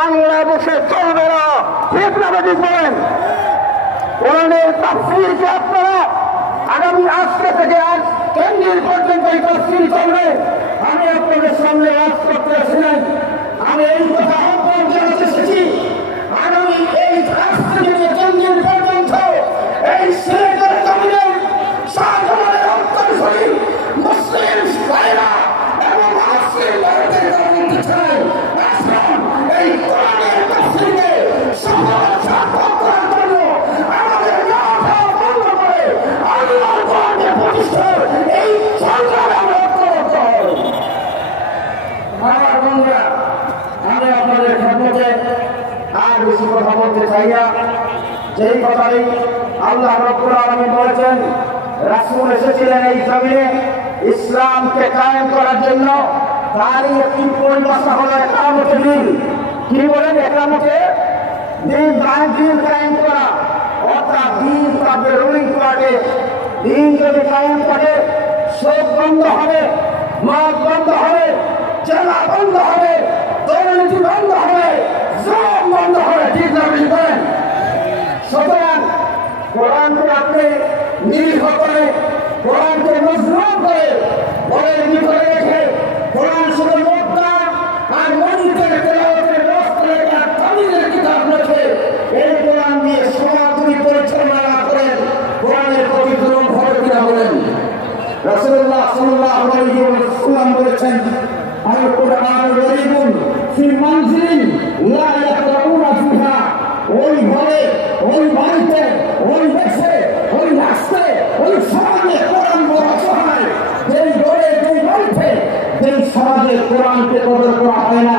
বাংলা বসে চলবে না, ঠিক না বেঠিক বলেন? কোরআনের তাফসীরকে আপনারা আগামী আজকে থেকে আজ কেন্দ্রীয় পর্যন্ত এই তাফসীর চলবে। আমি আপনাদের সামনে আজ করতে আসিনি, আমি এই কথা আহ্বান জানাতে এসেছি, আগামী এই আজ থেকে কেন্দ্রীয় পর্যন্ত এই সিলেটের জমিনের শাহজালালের অন্তর্শরী মুসলিম ভাইরা এবং মুসলিম ভারতের জমিনকে চাই এই কোরআনের তাফসীরকে সফল সার্থক করার জন্য আমাদের মাথা বন্ধ করে আল্লাহর কোরআনকে প্রতিষ্ঠার এই সংগ্রামে আমরা ঐক্যবদ্ধ হই। আমার বন্ধুরা, আমি আপনাদের খেদমতে আর বেশি কথা বলতে চাই না। যেই কথাই আল্লাহ রাব্বুল আলামিন বলেছেন, রাসূল এসেছিলেন এই জমিনে ইসলামকে কায়েম করার জন্য, তারই একটি পরিভাষা হলো ইকামতে দ্বীন। কি বলেন? ইকামতে দ্বীন, দ্বীন কায়েম করা, অর্থাৎ দ্বীন তাদের রুলিং পার্টি। দ্বীন যদি কায়েম করে, শোক বন্ধ হবে, মদ বন্ধ হবে, জেলা বন্ধ হবে, দুর্নীতি বন্ধ হবে, জুলুম বন্ধ হবে, ঠিক না বলেন? সুতরাং কোরআনকে আপনি নিরীহ করে, কোরআনকে মজলুম করে ঘরের ভিতরে রেখে, কোরআন শুধু মুদ্রা আর মনিতের তেলাওয়াতের ব্যবস্থা রেখে আর তামিলের কিতাব রেখে এই কোরআন দিয়ে সমাজ তুমি পরিচালনা না করেন, কোরআনের প্রতি জুলুম হবে কিনা বলেন? রাসূলুল্লাহ সাল্লাল্লাহু আলাইহি ওয়াসাল্লাম বলেছেন, আল কোরআন গরীবুন ফি মানজিলিন লা ইয়াকরাউনা ফিহা। ওই ঘরে, ওই বাড়িতে, ওই দেশে, ওই রাষ্ট্রে, ওই সমাজে কোরআন বড় অসহায়। যেই ঘরে, যেই বাড়িতে, যেই সমাজে কোরআনকে কদর করা হয় না,